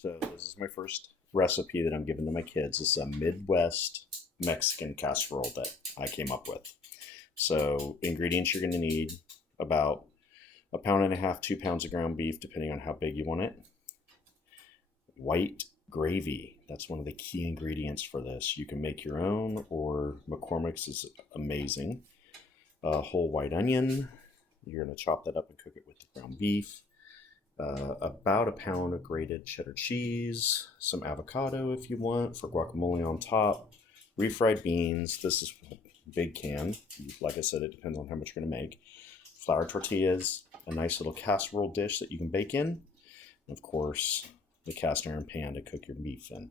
So this is my first recipe that I'm giving to my kids. This is a Midwest Mexican casserole that I came up with. So ingredients you're going to need: about a pound and a half, 2 pounds of ground beef, depending on how big you want it. White gravy. That's one of the key ingredients for this. You can make your own, or McCormick's is amazing. A whole white onion. You're going to chop that up and cook it with the ground beef. About a pound of grated cheddar cheese, some avocado if you want for guacamole on top, refried beans. This is a big can. Like I said, it depends on how much you're going to make. Flour tortillas, a nice little casserole dish that you can bake in, and of course, the cast iron pan to cook your beef in.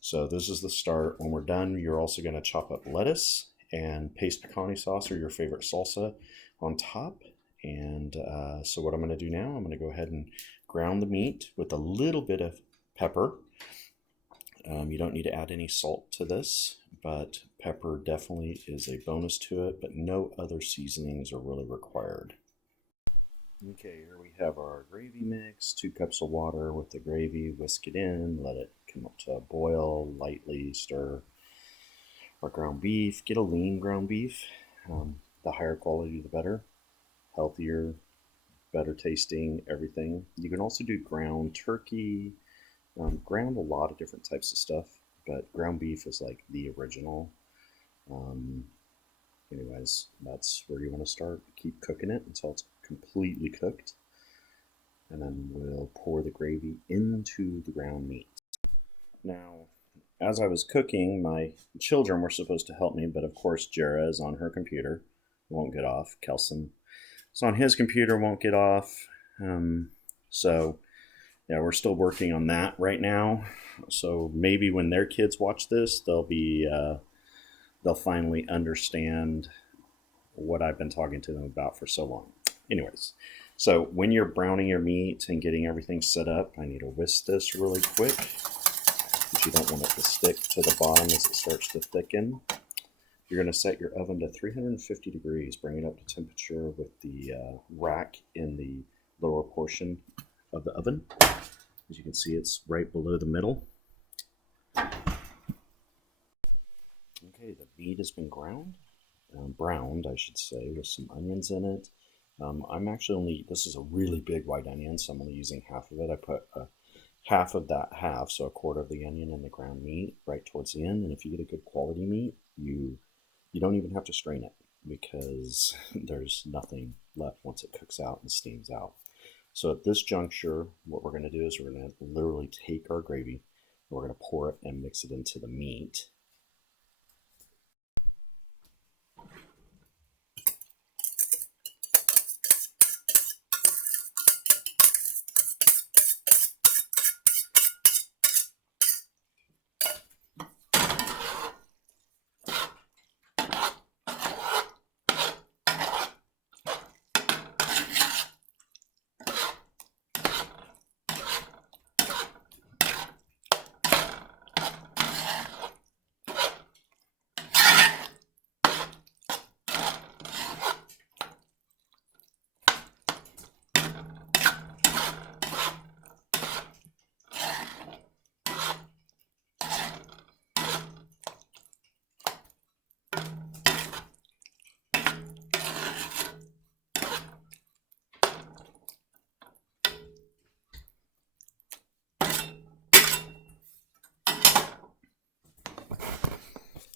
So this is the start. When we're done, you're also going to chop up lettuce and paste pecani sauce or your favorite salsa on top. And so what I'm going to do now, I'm going to go ahead and ground the meat with a little bit of pepper. You don't need to add any salt to this, but pepper definitely is a bonus to it, but no other seasonings are really required. Okay, here we have our gravy mix, 2 cups of water with the gravy, whisk it in, let it come up to a boil, lightly stir our ground beef. Get a lean ground beef, the higher quality the better. Healthier, better tasting, everything. You can also do ground turkey, ground a lot of different types of stuff, but ground beef is like the original. Anyways, that's where you want to start. Keep cooking it until it's completely cooked, and then we'll pour the gravy into the ground meat. Now, as I was cooking, my children were supposed to help me, but of course Jera is on her computer, won't get off. Kelson is on his computer, won't get off. So yeah, we're still working on that right now. So maybe when their kids watch this, they'll finally understand what I've been talking to them about for so long. Anyways, so when you're browning your meat and getting everything set up, I need to whisk this really quick, because you don't want it to stick to the bottom as it starts to thicken. You're going to set your oven to 350 degrees, bring it up to temperature with the rack in the lower portion of the oven. As you can see, it's right below the middle. Okay, the meat has been browned, I should say, with some onions in it. This is a really big white onion, so I'm only using half of it. I put half of that half, so a quarter of the onion in the ground meat right towards the end. And if you get a good quality meat, you don't even have to strain it, because there's nothing left once it cooks out and steams out. So at this juncture, what we're going to do is we're going to literally take our gravy, and we're going to pour it and mix it into the meat.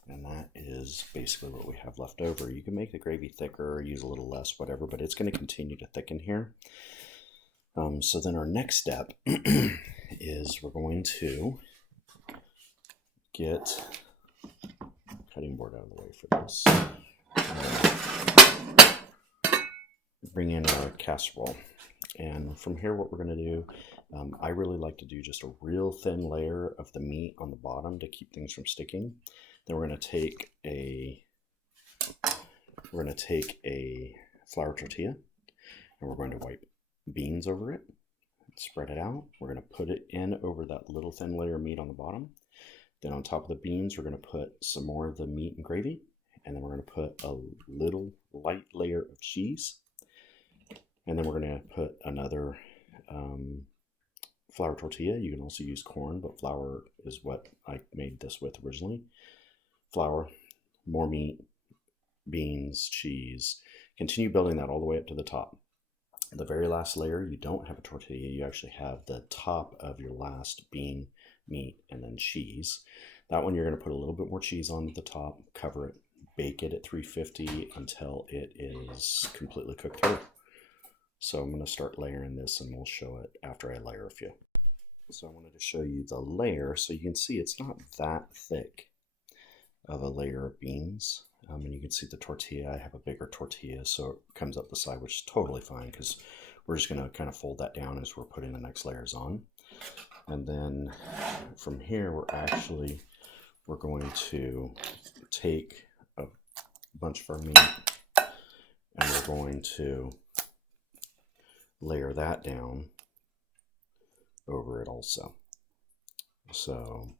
And that is basically what we have left over. You can make the gravy thicker or use a little less, whatever, but it's going to continue to thicken here. So then our next step is we're going to get cutting board out of the way for this. Bring in our casserole. And from here, what we're going to do, I really like to do just a real thin layer of the meat on the bottom to keep things from sticking. Then we're going to take a flour tortilla, and we're going to wipe beans over it, spread it out. We're going to put it in over that little thin layer of meat on the bottom. Then on top of the beans, we're going to put some more of the meat and gravy, and then we're going to put a little light layer of cheese. And then we're going to put another flour tortilla. You can also use corn, but flour is what I made this with originally. Flour, more meat, beans, cheese. Continue building that all the way up to the top. The very last layer, you don't have a tortilla. You actually have the top of your last bean, meat, and then cheese. That one you're going to put a little bit more cheese on the top, cover it, bake it at 350 until it is completely cooked through. So I'm going to start layering this, and we'll show it after I layer a few. So I wanted to show you the layer so you can see it's not that thick of a layer of beans. And you can see the tortilla. I have a bigger tortilla, so it comes up the side, which is totally fine because we're just going to kind of fold that down as we're putting the next layers on. And then from here, we're going to take a bunch of our meat and we're going to layer that down over it also. So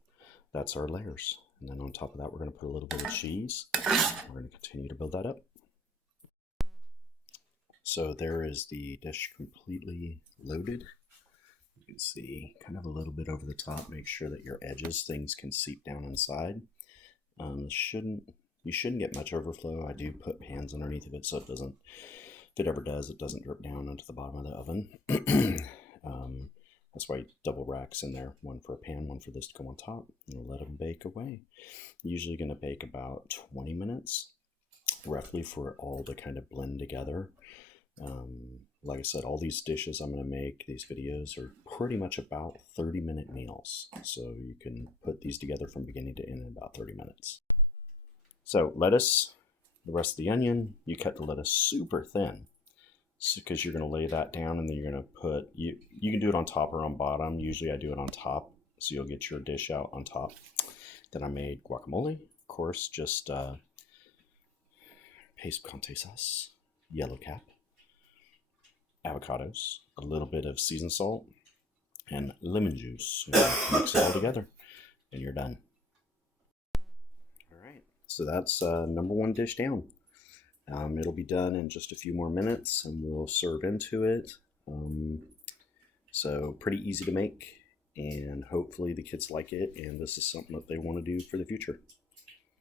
that's our layers. And then on top of that, we're going to put a little bit of cheese. We're going to continue to build that up. So there is the dish completely loaded. You can see kind of a little bit over the top. Make sure that your edges, things can seep down inside. You shouldn't get much overflow. I do put pans underneath of it so it doesn't, if it ever does, it doesn't drip down into the bottom of the oven. That's why double racks in there, one for a pan, one for this to go on top, and we'll let them bake away. Usually going to bake about 20 minutes, roughly, for it all to kind of blend together. Like I said, all these dishes I'm going to make, these videos, are pretty much about 30-minute meals. So you can put these together from beginning to end in about 30 minutes. So lettuce, the rest of the onion, you cut the lettuce super thin, because you're going to lay that down, and then you're going to put, you can do it on top or on bottom. Usually I do it on top, so you'll get your dish out on top. Then I made guacamole, of course, just paste picante sauce, yellow cap, avocados, a little bit of seasoned salt, and lemon juice. Mix it all together, and you're done. All right, so that's number one dish down. It'll be done in just a few more minutes, and we'll serve into it. So pretty easy to make, and hopefully the kids like it, and this is something that they want to do for the future.